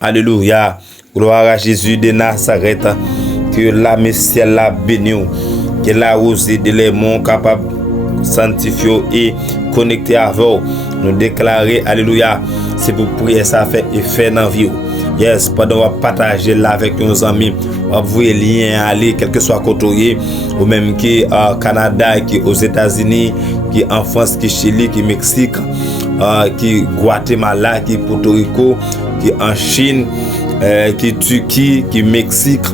Alléluia. Gloire à Jésus de Nazareth. Que la Messie la bénisse. Que la rose de les monts capable sanctifier et connecter avec vous. Nous déclarer, alléluia, c'est pour prier ça fait effet dans la vie. Yes, pendant qu'on partager là avec nos amis, on vous lien aller quel que soit côté ou même qui au Canada, qui aux États-Unis, qui en France, qui Chili, qui Mexique, qui Guatemala, qui Porto Rico, qui en Chine, qui Turquie, qui Mexique,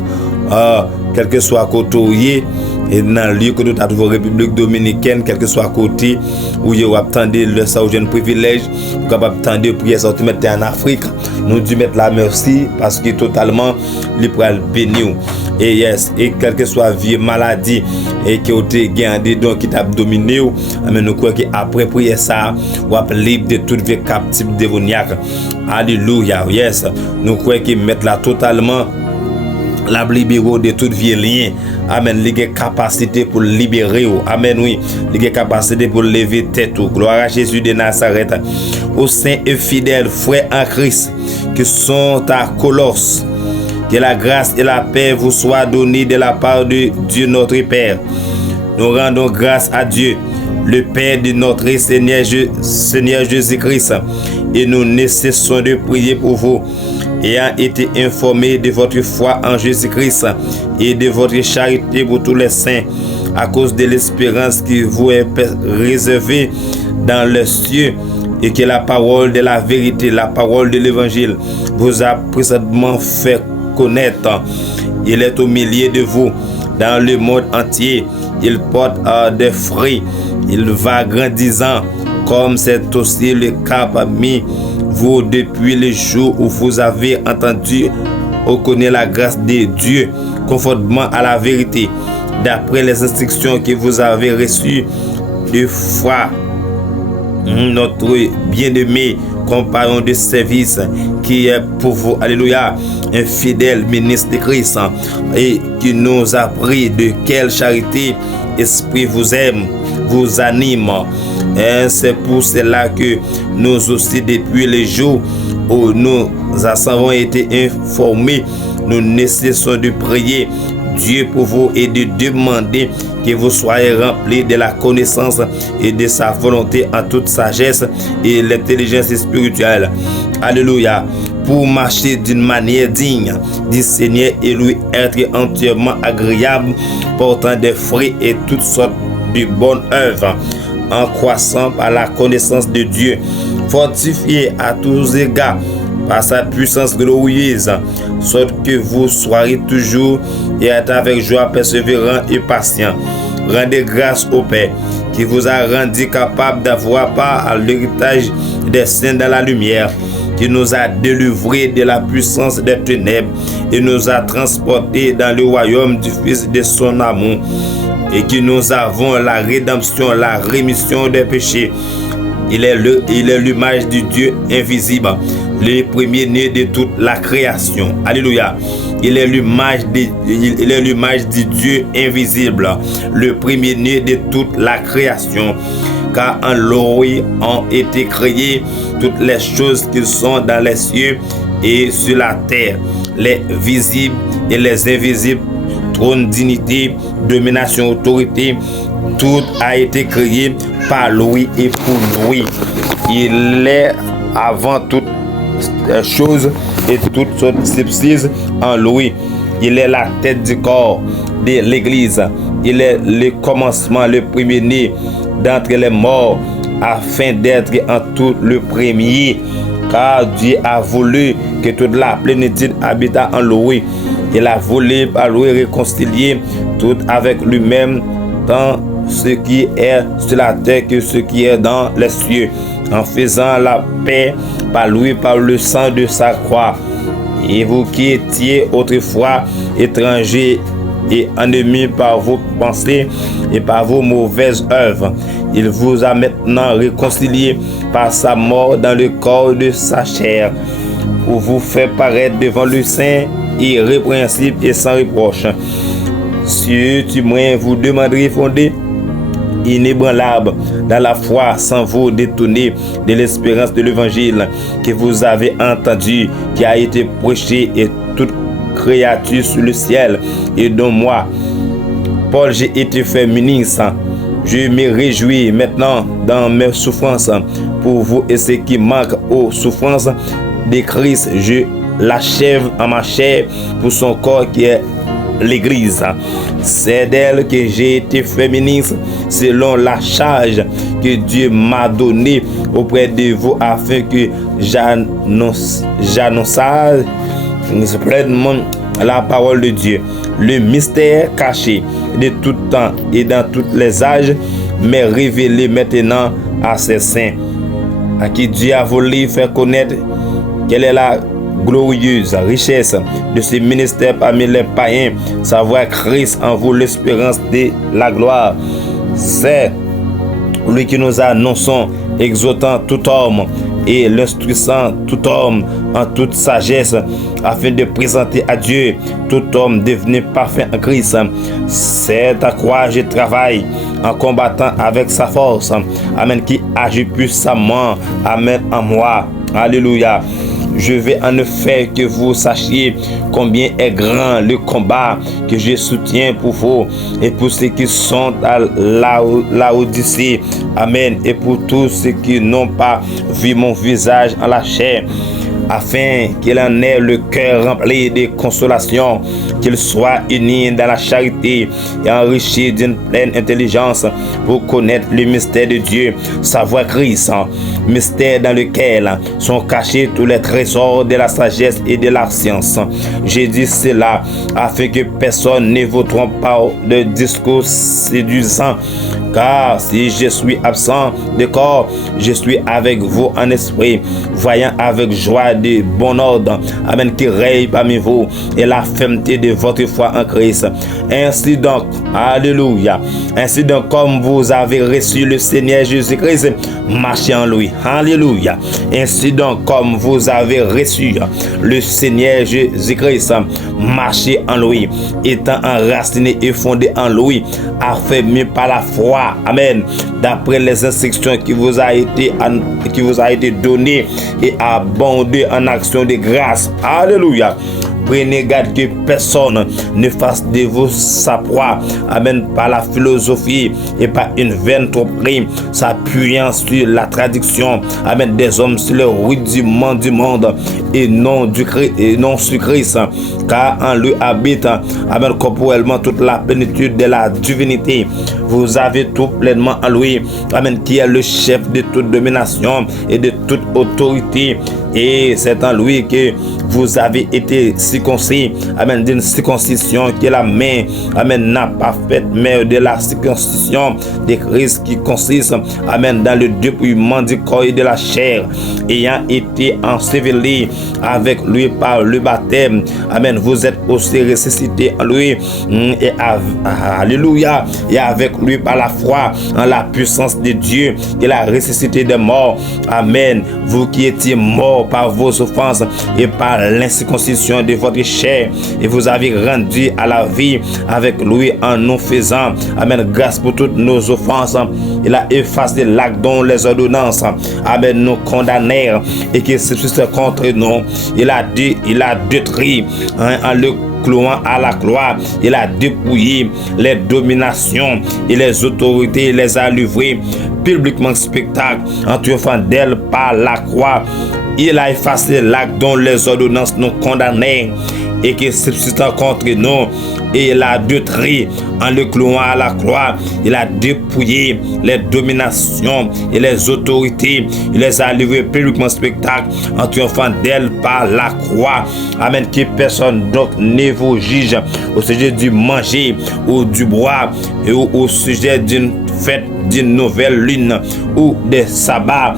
quel que soit côté et dans le lieu que nous avons République dominicaine, quel que soit côté où vous attendez le jeune privilège, vous capable attendre prier ça te mettre en Afrique. Nous Dieu mettre la merci parce que totalement libre béni. Et yes, et quel que soit vie maladie et qui ont gagné donc qui t'a dominé, mais nous croyons qu'après prier ça, vous êtes libre de toute vie captive démoniaque. Alléluia. Yes, nous croyons qu'il mettre là totalement la libérer de toute vie lien. Amen. Il y a capacité pour libérer. Amen. Oui. Il y a capacité pour lever tête. Gloire à Jésus de Nazareth. Aux saints et fidèles frères en Christ qui sont à Colosse. Que la grâce et la paix vous soient données de la part de Dieu notre Père. Nous rendons grâce à Dieu, le Père de notre Seigneur Jésus-Christ. Et nous ne cessons de prier pour vous, ayant été informés de votre foi en Jésus-Christ et de votre charité pour tous les saints, à cause de l'espérance qui vous est réservée dans les cieux, et que la parole de la vérité, la parole de l'évangile, vous a précédemment fait connaître. Il est au milieu de vous, dans le monde entier. Il porte des fruits, il va grandissant, comme c'est aussi le cas parmi vous depuis le jour où vous avez entendu ou connaît la grâce de Dieu conformément à la vérité, d'après les instructions que vous avez reçues de foi. Notre bien-aimé compagnon de service qui est pour vous, alléluia, un fidèle ministre de Christ et qui nous a appris de quelle charité esprit vous aime, vous anime. Et c'est pour cela que nous aussi, depuis les jours où nous avons été informés, nous ne cessons de prier Dieu pour vous et de demander que vous soyez remplis de la connaissance et de sa volonté en toute sagesse et l'intelligence spirituelle. Alléluia. Pour marcher d'une manière digne du Seigneur et lui être entièrement agréable, portant des fruits et toutes sortes de bonnes œuvres, en croissant par la connaissance de Dieu, fortifié à tous égards par sa puissance glorieuse, sorte que vous soyez toujours et êtes avec joie persévérant et patient. Rendez grâce au Père qui vous a rendu capable d'avoir part à l'héritage des saints dans la lumière, qui nous a délivrés de la puissance des ténèbres et nous a transportés dans le royaume du Fils de son amour, et que nous avons la rédemption, la rémission des péchés. Il est l'image du Dieu invisible, le premier-né de toute la création. Alléluia. Il est l'image du Dieu invisible, le premier-né de toute la création. Car en lui ont été créées toutes les choses qui sont dans les cieux et sur la terre, les visibles et les invisibles, trône, dignité, domination, autorité. Tout a été créé par lui et pour lui. Il est avant toutes choses et toutes choses subsistent en lui. Il est la tête du corps de l'Église. Il est le commencement, le premier-né d'entre les morts, afin d'être en tout le premier. Car Dieu a voulu que toute la plénitude habite en lui. Il a voulu par lui réconcilier tout avec lui-même, tant ce qui est sur la terre que ce qui est dans les cieux, en faisant la paix par lui, par le sang de sa croix. Et vous qui étiez autrefois étrangers et ennemis par vos pensées et par vos mauvaises œuvres, il vous a maintenant réconciliés par sa mort dans le corps de sa chair, pour vous faire paraître devant le Saint irrépréhensible et sans reproche. Si tu vous demanderai fondé, inébranlable, dans la foi sans vous détourner de l'espérance de l'évangile que vous avez entendu, qui a été prêché et toute créature sur le ciel et dont moi, Paul, j'ai été fait ministre. Je me réjouis maintenant dans mes souffrances pour vous et ce qui manque aux souffrances de Christ. Je l'achève en ma chair pour son corps qui est l'Église. C'est d'elle que j'ai été fait ministre selon la charge que Dieu m'a donnée auprès de vous afin que j'annonce pleinement la parole de Dieu, le mystère caché de tout temps et dans tous les âges, mais révélé maintenant à ses saints, à qui Dieu a voulu faire connaître quelle est la glorieuse richesse de ce ministère parmi les païens, savoir Christ en vous l'espérance de la gloire. C'est lui qui nous annonçons, exhortant tout homme et l'instruisant tout homme en toute sagesse, afin de présenter à Dieu tout homme devenu parfait en Christ. C'est à quoi je travaille en combattant avec sa force. Amen. Qui agit puissamment. Amen. En moi. Alléluia. Je veux en effet que vous sachiez combien est grand le combat que je soutiens pour vous et pour ceux qui sont à Laodicée. Amen. Et pour tous ceux qui n'ont pas vu mon visage en la chair, afin qu'il en ait le cœur rempli de consolation, qu'il soit uni dans la charité et enrichi d'une pleine intelligence pour connaître le mystère de Dieu, savoir Christ, mystère dans lequel sont cachés tous les trésors de la sagesse et de la science. J'ai dit cela afin que personne ne vous trompe par de discours séduisants, car si je suis absent de corps, je suis avec vous en esprit, voyant avec joie de bon ordre, amen, qui règne parmi vous et la fermeté de votre foi en Christ. Ainsi donc, alléluia, ainsi donc comme vous avez reçu le Seigneur Jésus-Christ, marchez en lui, alléluia. Ainsi donc comme vous avez reçu le Seigneur Jésus-Christ, marchez en lui, étant enraciné et fondé en lui, affermi par la foi, amen, d'après les instructions qui vous a été données et abondé en action de grâce. Alléluia. Prenez garde que personne ne fasse de vous sa proie, amen, par la philosophie et par une vaine tromperie, s'appuyant sur la traduction, amen, des hommes sur le rudiment du monde et non sur Christ, car en lui habite, amen, corporellement toute la plénitude de la divinité. Vous avez tout pleinement en lui, amen, qui est le chef de toute domination et de toute autorité. Et c'est en lui que vous avez été circoncis, amen, d'une circoncision que la main, amen, n'a pas faite, mais de la circoncision de Christ qui consiste, amen, dans le dépouillement du corps et de la chair, ayant été enseveli avec lui par le baptême, amen, vous êtes aussi ressuscité en lui, et alléluia, et avec lui par la foi en la puissance de Dieu et la ressuscité des morts, amen, vous qui étiez morts par vos offenses et par l'incirconcision de votre chair, et vous avez rendu à la vie avec lui en nous faisant, amen, grâce pour toutes nos offenses. Il a effacé l'acte dont les ordonnances, amen, nous condamnèrent et qui subsistent contre nous. Il a détruit, en le clouant à la croix. Il a dépouillé les dominations et les autorités, il les a livrées publiquement spectacle en triomphant d'elle par la croix. Il a effacé l'acte dont les ordonnances nous condamnaient et qui subsistent contre nous, et il a détruit en le clouant à la croix. Il a dépouillé les dominations et les autorités, il les a livrées publiquement spectacle en triomphant d'elle par la croix. Amen. Que personne donc ne vous juge au sujet du manger ou du boire, et au sujet d'une fête, d'une nouvelle lune ou des sabbats.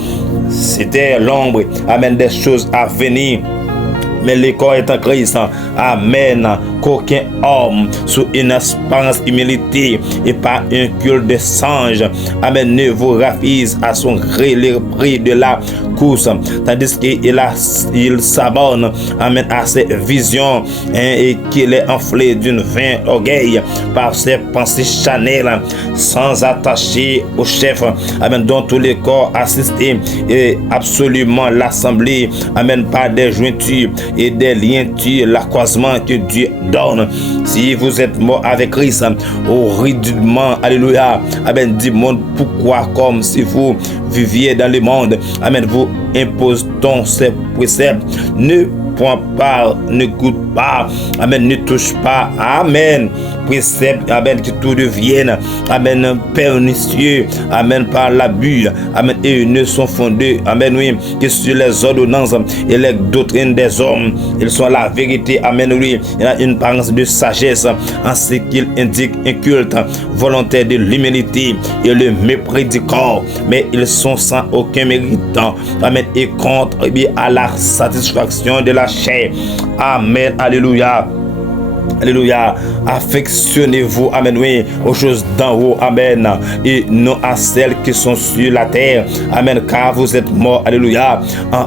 C'était l'ombre, amen, des choses à venir. mais le corps est en Christ. Amen. Qu'aucun homme, sous une apparence humilité et par un culte de singe, amen, ne vous ravise à son gré le prix de la course, tandis qu'il s'abonne, amen, à ses visions, et qu'il est enflé d'une vain orgueil par ses pensées charnelles, sans attacher au chef, amen, dont tous les corps assistés et absolument l'assemblée, amen, par des jointures et des lientures, l'accroissement que Dieu donne. Si vous êtes mort avec Christ, au rudiment, alléluia, amen, du monde, pourquoi comme si vous viviez dans le monde, amen, vous impose-t-on ces préceptes? Ne point pas, ne goûte pas, amen, ne touche pas, amen, préceptes, amen, que tout devienne, amen, pernicieux, amen, par l'abus, amen, et ne sont fondés, amen, oui, que sur les ordonnances et les doctrines des hommes, ils sont la vérité, amen, oui, il y a une apparence de sagesse en ce qu'il indique un culte volontaire de l'humilité et le mépris du corps, mais ils sont sans aucun méritant, amen, et contre, eh bien, à la satisfaction de la chair, amen, alléluia. Alléluia. Affectionnez-vous, amen, oui, aux choses d'en haut, amen, et non à celles qui sont sur la terre, amen, car vous êtes morts, alléluia,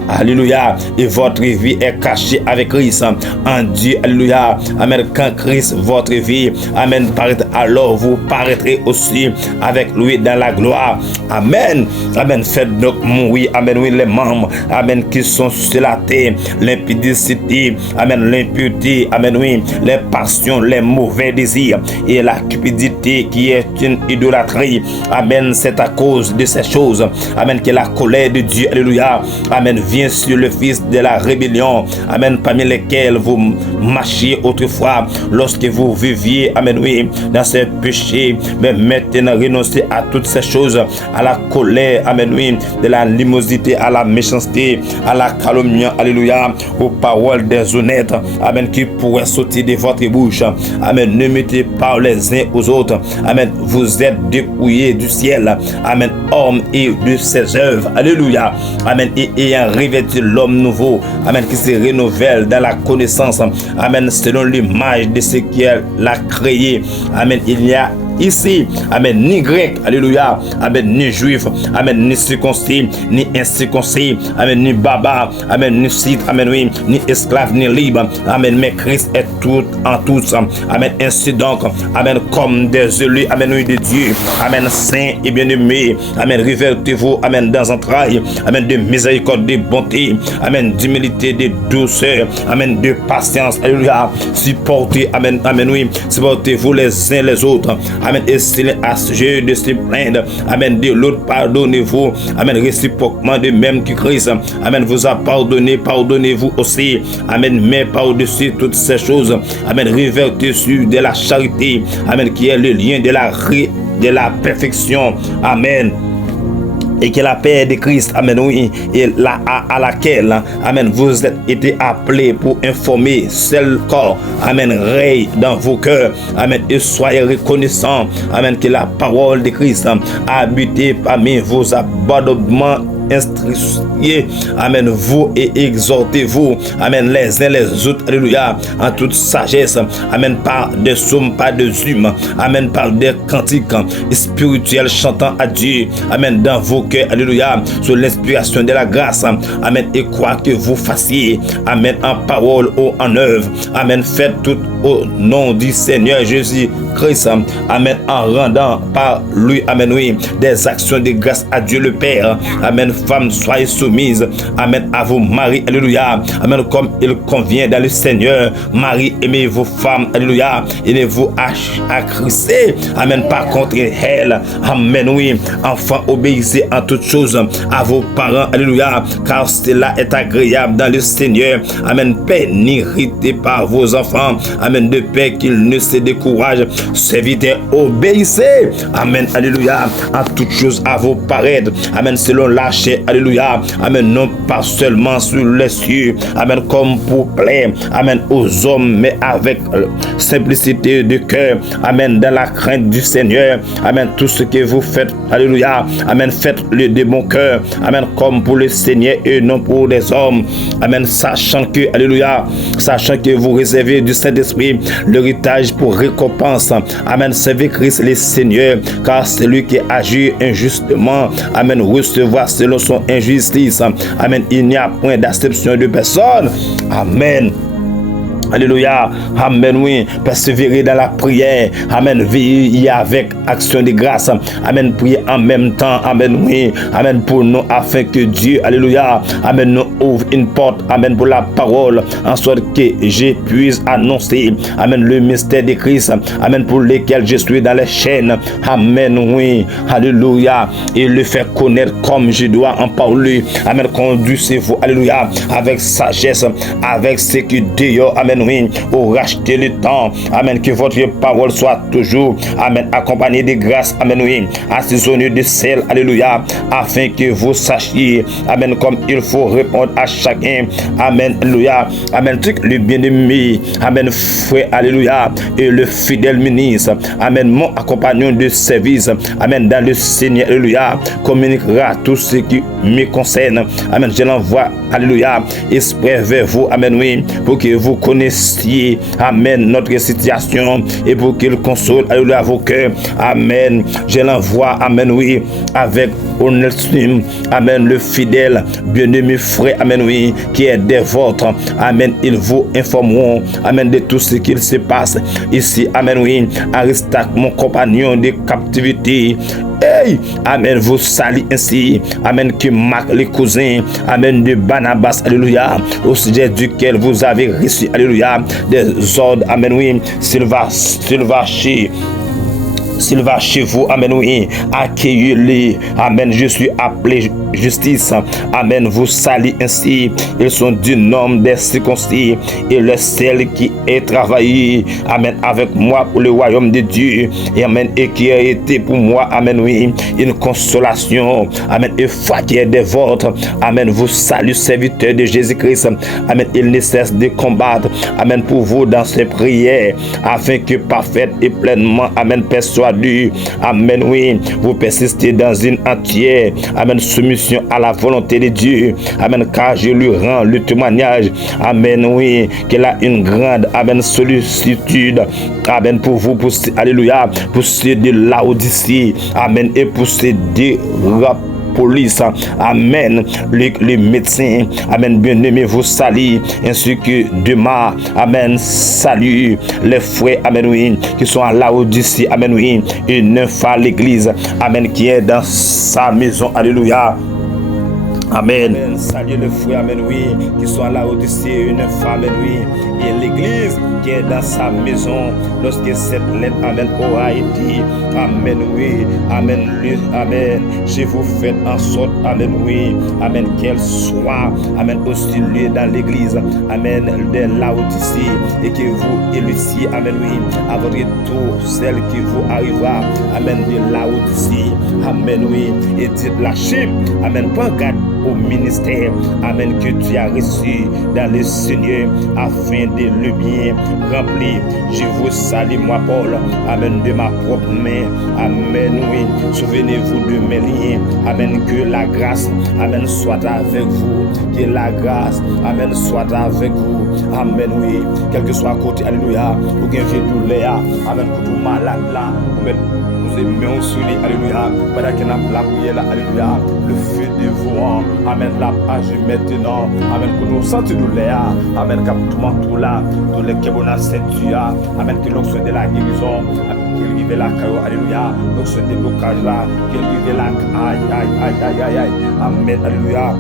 alléluia, et votre vie est cachée avec Christ en Dieu, alléluia, amen. Quand Christ, votre vie, amen, paraît, alors vous paraîtrez aussi avec lui dans la gloire, amen, amen. Faites donc mourir, amen, oui, les membres, amen, qui sont sur la terre, l'impudicité, amen, l'impureté, amen, oui, les passions, les mauvais désirs et la cupidité qui est une idolâtrie. Amen. C'est à cause de ces choses, amen, que la colère de Dieu, alléluia, amen, vient sur le fils de la rébellion, amen, parmi lesquels vous marchiez autrefois lorsque vous viviez, amen, oui, dans ces péchés, mais maintenant renoncez à toutes ces choses, à la colère, amen, oui, de la animosité, à la méchanceté, à la calomnie, alléluia, aux paroles déshonnêtes, amen, qui pourraient sauter de votre bouche, amen. Ne mettez pas les uns aux autres, amen. Vous êtes dépouillés du ciel, amen, homme et de ses œuvres, alléluia, amen, et ayant revêtu l'homme nouveau, amen, qui se renouvelle dans la connaissance, amen, selon l'image de ce qu'elle a créé, amen. Il y a ici, amen, ni grec, alléluia, amen, ni juif, amen, ni circoncis, ni incirconcis, amen, ni baba, amen, ni scythe, amen, oui, ni esclave, ni libre, amen, mais Christ est tout en tous, amen. Ainsi donc, amen, comme des élus, amen, oui, de Dieu, amen, saints et bien-aimés, amen, revêtez-vous, amen, dans entrailles, amen, de miséricorde, de bonté, amen, d'humilité, de douceur, amen, de patience, alléluia, supportez, amen, amen, oui, supportez-vous les uns les autres, amen, et s'il est à sujet de se plaindre, amen, de l'autre, pardonnez-vous, amen, réciproquement, de même que Christ, amen, vous a pardonné, pardonnez-vous aussi, amen, mais par-dessus toutes ces choses, amen, revêtez sur de la charité, amen, qui est le lien de la perfection, amen. Et que la paix de Christ, amen, oui, et à laquelle, amen, vous êtes été appelés pour informer seul corps, amen, règne dans vos cœurs, amen, et soyez reconnaissants, amen, que la parole de Christ a habité parmi vos abandonnements. Instruisez, amen, vous et exhortez-vous, amen, les uns les autres, alléluia, en toute sagesse, amen, par des psaumes, par des hymnes, amen, par des cantiques spirituels chantant à Dieu, amen, dans vos cœurs, alléluia, sous l'inspiration de la grâce, amen, et quoi que vous fassiez, amen, en parole ou en œuvre, amen, faites tout au nom du Seigneur Jésus-Christ, amen, en rendant par lui, amen, oui, des actions de grâce à Dieu le Père, amen. Femmes, soyez soumises, amen, à vos maris, alléluia, amen, comme il convient dans le Seigneur. Marie, aimez vos femmes, alléluia, et ne vous accrissez, amen, pas contre elles, amen, oui, enfants, obéissez en toutes choses à vos parents, alléluia, car cela est agréable dans le Seigneur, amen. Père, n'irritez pas vos enfants, amen, de peur qu'ils ne se découragent, serviteurs, obéissez, amen, alléluia, en toutes choses à vos parents, amen, selon la chair, alléluia, amen, non pas seulement sur les cieux, amen, comme pour plaire, amen, aux hommes, mais avec simplicité de cœur, amen, dans la crainte du Seigneur, amen, tout ce que vous faites, alléluia, amen, faites-le de bon cœur, amen, comme pour le Seigneur et non pour les hommes, amen, sachant que, alléluia, sachant que vous réservez du Saint-Esprit l'héritage pour récompense, amen, servez Christ le Seigneur, car celui qui agit injustement, amen, recevoir selon son injustice, amen, il n'y a point d'acception de personne, amen. Alléluia, amen, oui, persévérer dans la prière, amen, veiller avec action de grâce, amen, prier en même temps, amen, oui, amen, pour nous, afin que Dieu, alléluia, amen, nous ouvre une porte, amen, pour la parole, en sorte que je puisse annoncer, amen, le mystère de Christ, amen, pour lequel je suis dans les chaînes, amen, oui, alléluia, et le faire connaître comme je dois en parler, amen, conduisez-vous, alléluia, avec sagesse, avec sécurité, amen, oui, pour racheter le temps, amen, que votre parole soit toujours, amen, accompagnée de grâce, amen, oui, assaisonnée de sel, alléluia, afin que vous sachiez, amen, comme il faut répondre à chacun, amen, alléluia, amen, le bien-aimé, amen, frère, alléluia, et le fidèle ministre, amen, mon accompagnant de service, amen, dans le Seigneur, alléluia, communiquera tout ce qui me concerne, amen, je l'envoie, alléluia, esprit vers vous, amen, oui, pour que vous connaissiez, amen, notre situation et pour qu'il console, alléluia, vos cœurs, amen, je l'envoie, amen, oui, avec Onésime, amen, le fidèle, bien-aimé frère, amen, oui, qui est des vôtres, amen, ils vous informeront, amen, de tout ce qu'il se passe ici, amen, oui, Aristarque, mon compagnon de captivité, hey, amen, vous salue ainsi, amen, que Marc, les cousins, amen, de Barnabas, alléluia, au sujet duquel vous avez reçu, alléluia, des ordres, amen, oui, s'il va chez vous, amen, oui, accueillez-les, amen, je suis appelé justice, amen, vous salue ainsi, ils sont du nombre des circoncis, et le sel qui est travaillé, amen, avec moi pour le royaume de Dieu, et amen, et qui a été pour moi, amen, oui, une consolation, amen, et foi qui est des vôtres, amen, vous salue, serviteurs de Jésus-Christ, amen, il ne cesse de combattre, amen, pour vous dans ses prières, afin que parfaite et pleinement, amen, persuadé, amen, oui, vous persistez dans une entière, amen, soumission à la volonté de Dieu, amen, car je lui rends le témoignage, amen, oui, qu'elle a une grande, amen, sollicitude, amen, pour vous, pour, alléluia, pour ceux de Laodicée, amen, et pour ceux de police, amen, les médecins, amen, bien-aimés, vous saluent, ainsi que demain, amen, salut les frères, amen, oui, qui sont à Laodicée, amen, oui, et neuf à l'église, amen, qui est dans sa maison, alléluia. Amen. Amen. Salut les frères, amen, oui, qui sont à Laodicée, une femme, amen, oui, et l'église qui est dans sa maison, lorsque cette lettre, amen, aura été, amen, oui, amen, amen, je vous fais en sorte, amen, oui, amen, qu'elle soit, amen, aussi lieu dans l'église, amen, de Laodicée, et que vous éluciez, amen, oui, à votre tour, celle qui vous arrivera, amen, de Laodicée, amen, oui, et dites la chip, amen, pas garde au ministère, amen, que tu as reçu dans le Seigneur, afin de le bien remplir. Je vous salue, moi Paul, amen, de ma propre main, amen, oui, souvenez-vous de mes liens, amen, que la grâce, amen, soit avec vous, que la grâce, amen, soit avec vous, amen, oui, quel que soit côté, alléluia, ou bien j'ai douleur, amen, que tout malade là, nous aimons sous les, alléluia, pendant qu'il y a la prière là, alléluia, le feu dévorant, amen, la page maintenant, amen, que nous sentons douleur, amen, que tout là, tous les qui ont ceinture, amen, que l'on soit de la guérison, qu'il vive la caillou, alléluia, l'on soit de blocage là, qu'il vive la, aïe, amen, alléluia.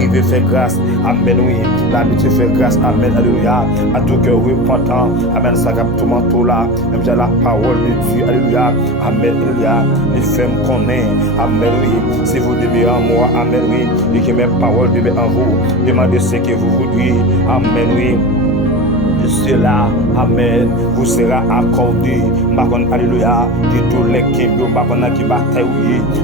Il veut faire grâce, amen, oui, l'habitude fait grâce, amen, alléluia, à tout cœur repentant, amen, ça capte tout manteau là, même j'ai la parole de Dieu, alléluia, amen, alléluia, les femmes qu'on est, amen, oui, si vous demeurez en moi, amen, oui, et que mes paroles demeurent en vous, demandez ce que vous voudriez, amen, oui. Cela, Amen. Vous sera accordé. Alléluia. De tous les qui bataille,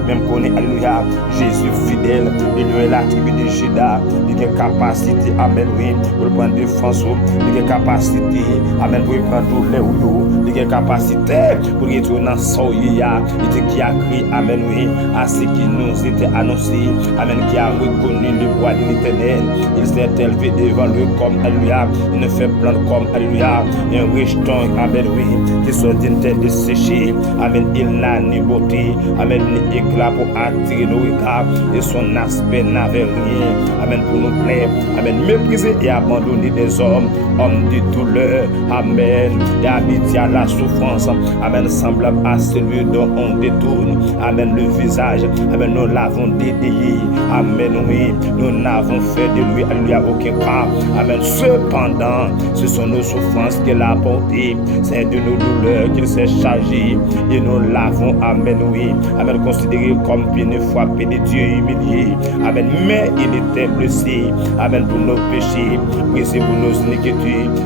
même qu'on est, alléluia. Jésus fidèle, il est la tribu de Juda. Il a capacité, amen, oui, pour prendre défense. Il a capacité, amen, pour prendre tous les roues. Il a capacité pour retourner dans son yéya. Et qui a crié, amen, oui, à ce qui nous était annoncé. Amen, qui a reconnu le bois de l'éternel. Il s'est élevé devant lui comme, alléluia. Il ne fait plan comme, alléluia. Un riche ton, amen, oui, qui sort d'une tête desséchée. Amen, il n'a ni beauté, amen, ni éclat pour attirer nos regards. Et son aspect n'avait rien, amen, pour nous plaire. Amen, mépriser et abandonner des hommes de douleur, amen, et habiter à la souffrance, amen, semblable à celui dont on détourne, amen, le visage, amen, nous l'avons dédié, amen, oui, nous n'avons fait de lui, alléluia, aucun cas, amen, cependant, ce sont nos souffrances qu'il a portées, c'est de nos douleurs qu'il s'est chargé, et nous l'avons, amen, oui, amen, considéré comme bien frappé de Dieu humilié, amen, mais il était blessé, amen, pour nos péchés, brisé pour nos iniquités.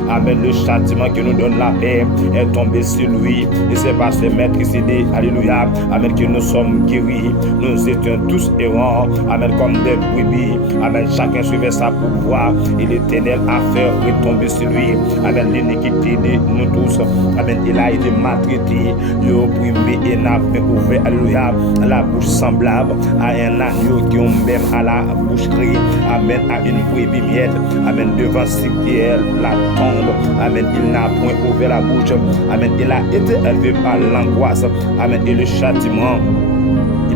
Amen, le châtiment qui nous donne la paix est tombé sur lui. Et c'est par ses maîtrisés, alléluia, amen, que nous sommes guéris. Nous étions tous errants, amen, comme des brebis. Amen, chacun suivait sa pouvoir. Et l'Éternel a fait retomber sur lui, amen, l'iniquité de nous tous. Amen, il a été maltraité, il a opprimé et n'a pas ouvert, alléluia, la bouche semblable à un agneau qui ont même à la boucherie. Amen, à une brebis miette. Amen, devant ce qui est la tombe, amen, il n'a point ouvert la bouche, amen, il a été élevé par l'angoisse, amen, et le châtiment.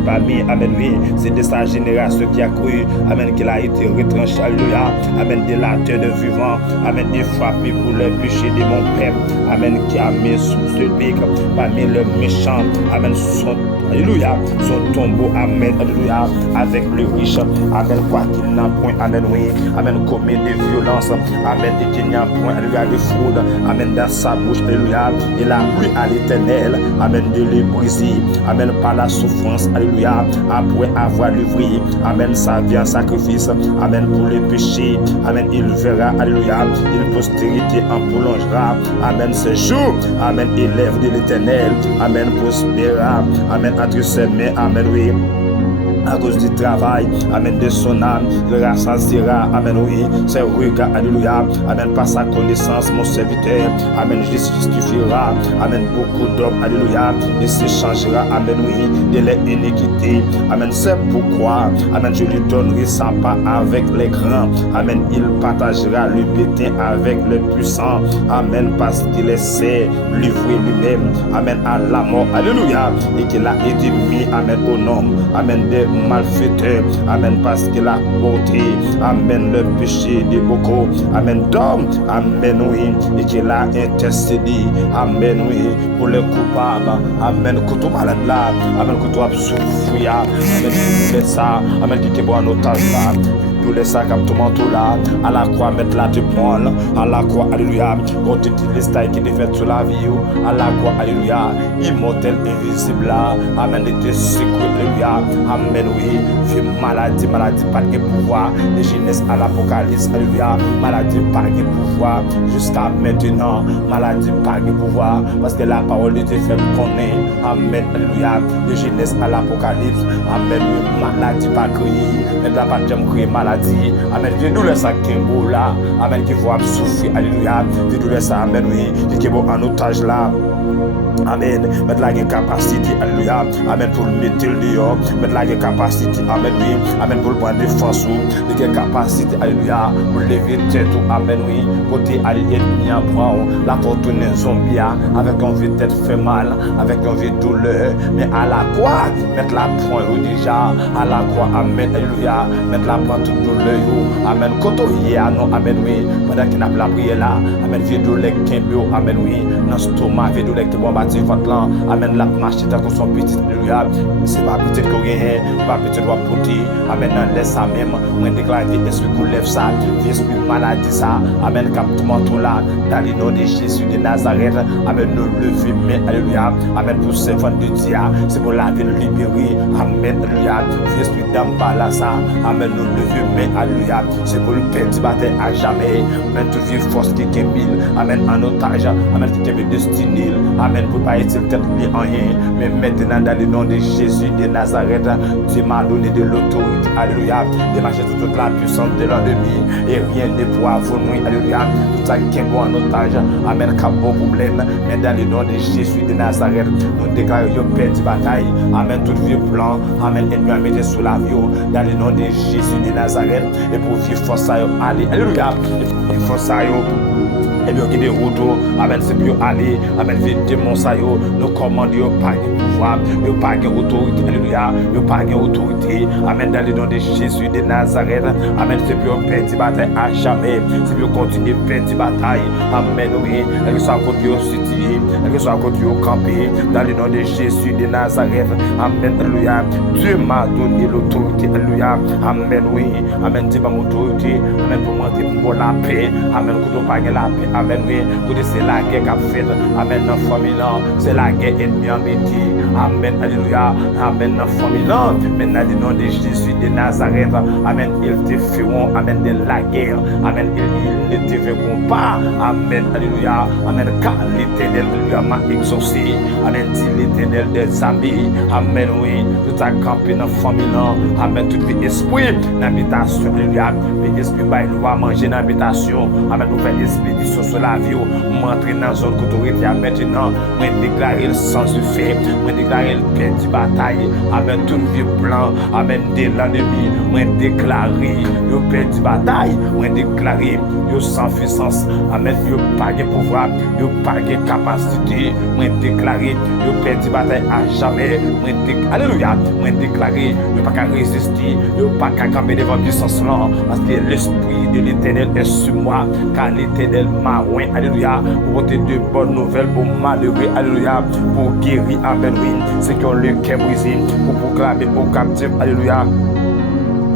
Parmi, amen, oui, c'est de sa génération qui a cru, amen, qu'il a été retranché, alléluia, amen, de la terre de vivant, amen, et frappé pour les péchés de mon père, amen, qui a mis sous ce pic, parmi les méchants, amen, alléluia, son tombeau, amen, alléluia, avec le riche, amen, quoi qu'il n'a point, amen, oui, amen, commis de violence, amen, et qu'il n'y a point, alléluia, de fraude, amen, dans sa bouche, alléluia, il a plu à l'Éternel, amen, de les briser, amen, par la souffrance, alléluia, après avoir livré, amen, sa vie en sacrifice, amen, pour les péchés, amen, il verra, alléluia, une postérité en prolongera, amen, ce jour, amen, élève de l'Éternel, amen, prospéra, amen, entre ses mains, amen, oui, à cause du travail, amen, de son âme, il rassasiera, amen, oui, ses regards, alléluia, amen, par sa connaissance, mon serviteur, amen, justifiera, amen, beaucoup d'hommes, alléluia, et s'échangera, amen, oui, de l'iniquité, amen, c'est pourquoi, amen, je lui donnerai sa part avec les grands, amen, il partagera le butin avec les puissants, amen, parce qu'il essaie livrer lui-même, amen, à la mort, alléluia, et qu'il a été mis, amen, au nom, amen, des malfaiteurs, amen, parce qu'il a porté, amen, le péché de beaucoup, amen, d'hommes, amen, oui, et qu'il a intercédé, amen, oui, pour les coupables, amen, que tout malade là, amen, que tout souffrir, amen, tout ça, amen, qui est bon en otage là, tous les sacs à tout manteau là, à la croix mettre la témoin, à la croix, alléluia, quand tu dis les stailles qui défaitent sur la vie, à la croix, alléluia, immortel, invisible là, amen, était secret, alléluia, amen, oui, fait maladie, pas de pouvoir, de jeunesse à l'apocalypse, alléluia, maladie, pas de pouvoir, jusqu'à maintenant, maladie, pas de pouvoir, parce que la parole de Dieu fait connaître, amen, alléluia, de jeunesse à l'apocalypse, amen, oui, maladie, pas crier, même la pas de crier maladie, amen, Dieu nous laisse à Kimbo là, amen, qui va souffrir, alléluia, Dieu nous laisse à, amen, oui, qui est bon en otage là, amen, mettre la capacité, alléluia, amen, pour le mettre le dehors, mettre la capacité, amen, oui, amen, pour le prendre défense, la capacité, alléluia, pour lever tête, amen, oui, côté allié, la fortune zombie, avec un vie tête fait mal, avec un vie douleur, mais à la croix, mettre la point déjà, à la croix, amen, alléluia, mettre la point toute douleur, amen, côté hier, non, amen, oui, pendant qu'il n'a pas la prière là, amen, vie douleur, amen, oui, dans ce stomac, vie alléluia, qui vont bâtir votre lan, amen, la marche dans son petit, alléluia, c'est pas petit qu'on gagne, pas petit qu'on va porter, amen, laisse ça même, moi déclare esprit qu'on lève ça, esprit maladie ça, amen, cap tout manteau là, dans le nom de Jésus de Nazareth, amen, nous lever, mais alléluia, amen, pour servant de Dieu, c'est pour la vie libérer, amen, alléluia, esprit d'amba là ça, amen, nous lever, mais alléluia, c'est pour le perdre bataille à jamais, amen, toute vie force qui est mille, amen, en otage, amen, qui est destiné, amen, pour pas être peut-être lié en rien, mais maintenant dans le nom de Jésus de Nazareth, Dieu m'a donné de l'autorité, alléluia, de marcher toute la puissance de l'ennemi, et rien ne pourra vous nuire, alléluia, tout ça qui est bon en otage, amen, cap bon problème, mais dans le nom de Jésus de Nazareth, nous déclarons perdu bataille, amen, tout vieux plan, amen, ennemi à mettre sous la vie, dans le nom de Jésus de Nazareth, et pour vivre force à aller, alléluia, et force à et bien qui des routes, amen, c'est pour aller, amen, vite démon ça yo, nous commandons pas de pouvoir, yo pas de autorité, alléluia, yo pas de autorité, amen, dans le nom de Jésus de Nazareth, amen, c'est pour perdre bataille à jamais, c'est pour continuer perdre bataille, amen, oui, elle soit contre au city, elle soit contre au campé, dans le nom de Jésus de Nazareth, amen, alléluia, Dieu m'a donné l'autorité, alléluia, amen, oui, amen, Dieu m'a autorité, amen, pour monter pour la paix, amen, pour nous pas la paix. Amen, oui, c'est la guerre qu'a fait, amen, dans la famille, c'est la guerre ennemie en métier, amen, alléluia, amen, dans la famille, mais dans le nom de Jésus de Nazareth, amen, ils te feront, amen, de la guerre, amen, ils ne te verront pas, amen, alléluia, amen, car l'Éternel, alléluia, m'a exaucé, amen, dit l'Éternel des amis, amen, oui, tout a campé dans la famille, amen, tout esprit, l'habitation, alléluia, l'esprit, bah, il va manger dans l'habitation, amen, pour faire expédition sur la vie, m'entrer dans la zone d'autorité maintenant, moi déclarer le sens du fait, moi déclarer le paix de bataille, amen, tout le vieux plan, amen, de l'ennemi, moi déclarer le paix de bataille, moi déclarer le sans puissance, amen, le pas de pouvoir, le pas de capacité, moi déclarer le paix de bataille à jamais, alléluia, moi déclarer le pas qu'à résister, le pas qu'à camper devant puissance là, parce que l'esprit de l'Éternel est sur moi, car l'Éternel m'a oint, alléluia, pour porter de bonnes nouvelles aux malheureux, alléluia, pour guérir, amen, oui, ceux qui ont le cœur brisé, pour proclamer aux captifs, alléluia,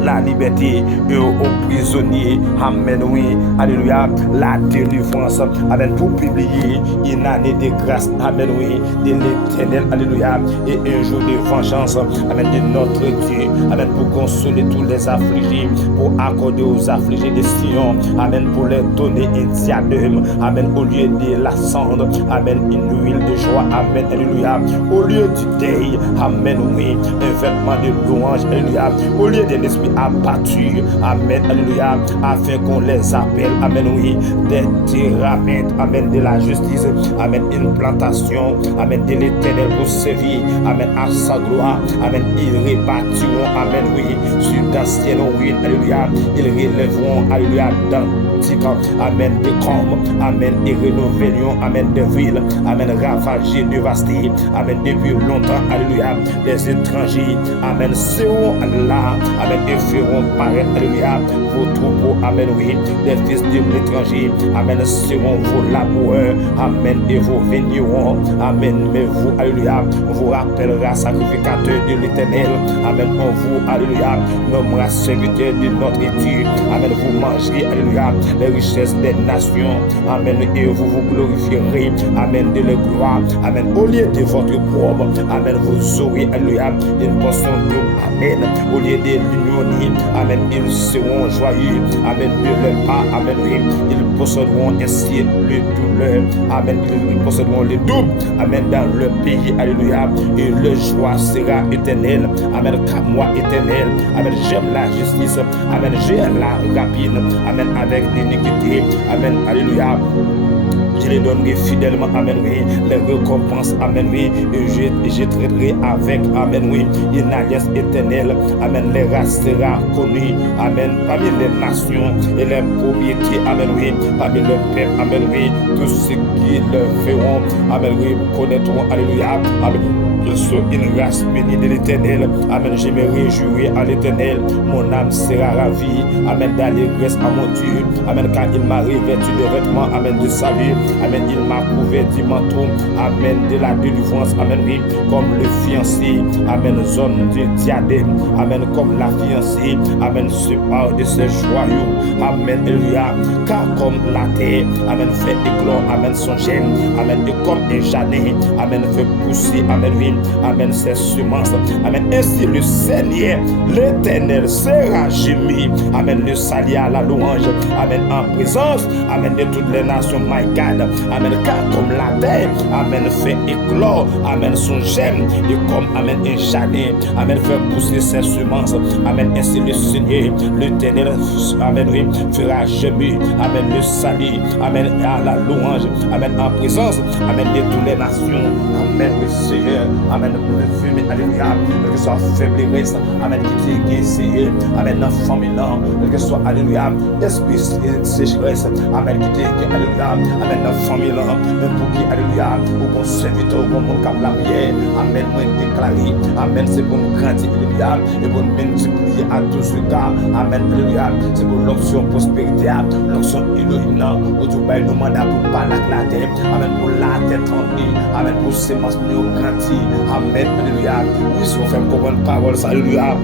la liberté et aux prisonniers, amen, oui, alléluia, la délivrance, amen, pour publier une année de grâce, amen, oui, de l'Éternel, alléluia, et un jour de vengeance, amen, de notre Dieu, amen, pour consoler tous les affligés, pour accorder aux affligés des Sion, amen, pour leur donner un diadème, amen, au lieu de la cendre, amen, une huile de joie, amen, alléluia, au lieu du deuil, amen, oui, un vêtement de louange, alléluia, au lieu d'un esprit abattu, amen, alléluia, afin qu'on les appelle, amen, oui, des théramètres, amen, de la justice, amen, une plantation, amen, de l'Éternel pour servir, amen, à sa gloire, amen, ils rebâtiront, amen, oui, sur d'anciennes ruines, alléluia, ils relèveront, alléluia, amen, des combles, amen, et renouvelleront, amen, des villes, amen, ravagées, dévastées, amen, depuis longtemps, alléluia, les étrangers, amen, seront là, amen, et feront paraître, alléluia, vos troupeaux, amen, oui, les fils de l'étranger, amen, seront vos laboureurs, amen, et vos vignerons, amen, mais vous, alléluia, vous rappellera sacrificateur de l'Éternel, amen, on vous, alléluia, nommera serviteur de notre Dieu, amen, vous mangerez, alléluia, les richesses des nations, amen, et vous vous glorifierez, amen, de la gloire, amen, au lieu de votre propre, amen, vous aurez, alléluia, une portion d'eau, amen, au lieu de l'union, amen, ils seront joyeux, amen, de leur part, amen, ils posséderont ainsi le douleur, amen, ils posséderont le double, amen, dans leur pays, alléluia, et leur joie sera éternelle, amen, car moi éternel, amen, j'aime la justice, amen, j'aime la rapine, amen, avec l'iniquité, amen, alléluia, je les donnerai fidèlement, amen, oui, les récompenses, amen, oui, et je traiterai avec, amen, oui, une alliance éternelle, amen, les races sera connues, amen, parmi les nations et les propriétés, amen, oui, parmi le peuple, amen, oui, tous ceux qui le feront, amen, oui, connaîtront, alléluia, amen. Qu'ils soient une race bénie de l'Éternel. Amen. Je me réjouirai en l'Éternel. Mon âme sera ravie. Amen. D'allégresse à mon Dieu. Amen. Car il m'a revêtu de vêtements. Amen. De salut. Amen. Il m'a couvert du manteau. Amen. De la délivrance. Amen. Oui. Comme le fiancé. Amen. Zone de diadème. Amen. Comme la fiancée. Amen. Se parle de ses joyaux. Amen. Alléluia. Car comme la terre. Amen. Fait éclore. Amen. Son gemme. Amen. Et comme un jardin. Amen. Fait pousser. Amen. Oui. Amen. Ses semences. Amen. Ainsi le Seigneur, l'Éternel sera gémi. Amen. Le salut à la louange. Amen. En présence. Amen. De toutes les nations. My God. Amen. Car comme la terre. Amen. Fait éclore. Amen. Son gemme. Et comme. Amen. Un jardin. Amen. Fait pousser ses semences. Amen. Ainsi le Seigneur, l'Éternel. Amen. Oui. Fera gémi. Amen. Le salut. Amen. À la louange. Amen. En présence. Amen. De toutes les nations. Amen. Le Seigneur. Amen. Le fumer. Alléluia. Que soit faiblesse. Amen. Qui t'est guéri. Amen. Dans famille. Que soit. Alléluia. Esprit sécheresse. Amen. Qui t'est guéri. Alléluia. Amen. Dans famille. Même pour qui. Alléluia. Pour qu'on serviteur. Pour mon cap la prière. Amen. Moi déclaré. Amen. C'est pour nous grandir. Alléluia. Et pour nous multiplier à tous ce cas. Amen. Alléluia. C'est pour l'option prospérité. L'option Elohim. Où tu vas nous demander pour parler avec la terre. Amen. Pour la terre trempée. Amen. Pour sémence nous grandir. Amen. Alléluia. Oui, si on fait comprendre parole. Alléluia.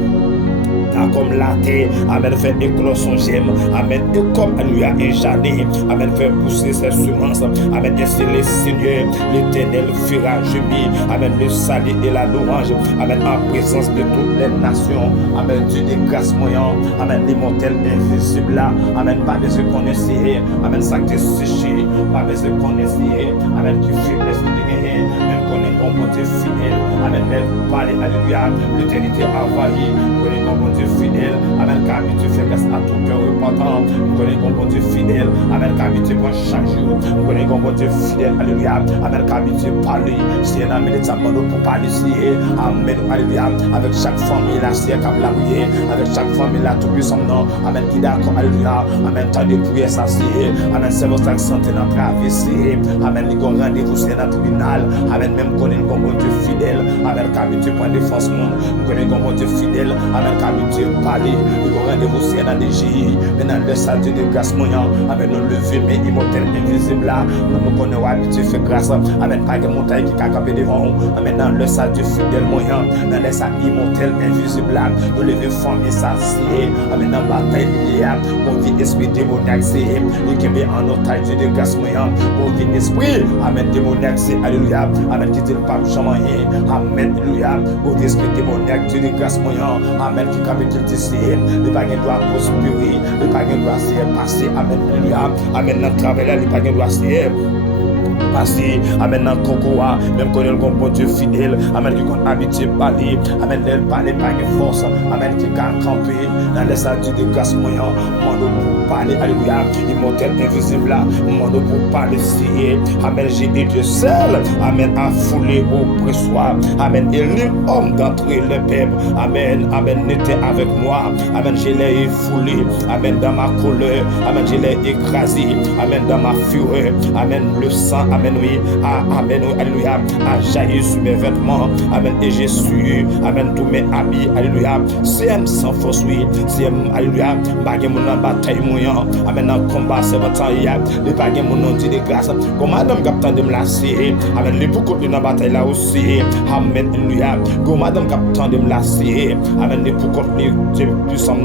Comme la terre, amen, fait éclore son gemme, amen, et comme alléluia, un jardin, amen, fait pousser ses semences, amen, ainsi le Seigneur, l'Éternel fera gémir, amen, le salut et la louange, amen, en présence de toutes les nations, amen, Dieu des grâces moyens, amen, l'immortel invisible là, amen, pas besoin qu'on essaye, amen, ça qui est séché, pas besoin qu'on essaye, amen, qui faiblesse de gagner, même qu'on est bon Dieu fidèle, amen, même parler, alléluia, l'éternité envahie, qu'on est bon Dieu fidèle, amen, car tu fais grâce à tout cœur repentant, nous connaissons bon Dieu fidèle, amen, car tu prends chaque jour, nous connaissons bon Dieu fidèle, alléluia, amen, car tu parles, c'est un amen, ça demande pour parler, amen, alléluia, avec chaque famille là, c'est comme la prière, avec chaque famille là, tout puissant nom, amen, qui d'accord, alléluia, amen, tant de prières, ça c'est, amen, c'est votre santé dans traversée, amen, les grands rendez-vous, c'est dans le tribunal, amen, même connaissons bon Dieu fidèle, amen, car tu prends défense monde, nous connaissons bon Dieu fidèle, amen, car tu parler, nous rendez-vous c'est dans des jours, maintenant le salut de grâce moyen, amen, nous lever, mais immortel, invisible là, nous connaissons habitué, fait grâce, amen, pas de montagne qui a capé devant nous, amen, dans le salut fidèle moyen, dans le salut immortel, invisible là, nous lever famille, ça c'est, amen, dans la bataille, mon vie esprit démoniaque, c'est, et qui met en otage de grâce moyen, mon vie esprit, amen, démoniaque, c'est, alléluia, amen, qui dit le pape jamais, amen, alléluia, mon vie esprit démoniaque, de grâce moyen, amen, qui capé qu'il t'essaie, le pagan doit prospérer, le pagan doit s'y passer, amen, alléluia, amen, dans le travail là, le pagan doit s'y passer, amen, dans le cocoa, même qu'on est le bon Dieu fidèle, amen, qui compte habitué parler, amen, elle parle pas de force, amen, qui can camper, dans les statuts de grâce moyen, mando pour parler, alléluia, immortel, invisible là, mando pour parler, si, amen, j'ai été seul, amen, à fouler au pressoir, amen, et l'homme d'entre les peuples, amen, amen, n'était avec moi, amen, je l'ai foulé, amen, dans ma colère, amen, je l'ai écrasé, amen, dans ma fureur, amen, le sang, amen, oui, amen, oui, alléluia, a jailli sur mes vêtements, amen, et j'ai su, amen, tous mes habits, alléluia, c'est un sans force, oui, c'est un, alléluia, bagay mon en bataille moyen, amen, en combat, c'est votre temps, les bagay mon nom dit de grâce, comme madame captain de me lasser, amen, les beaucoup de la bataille là aussi, amen, alléluia, comme madame captain de me lasser, amen, les beaucoup de Dieu puissant,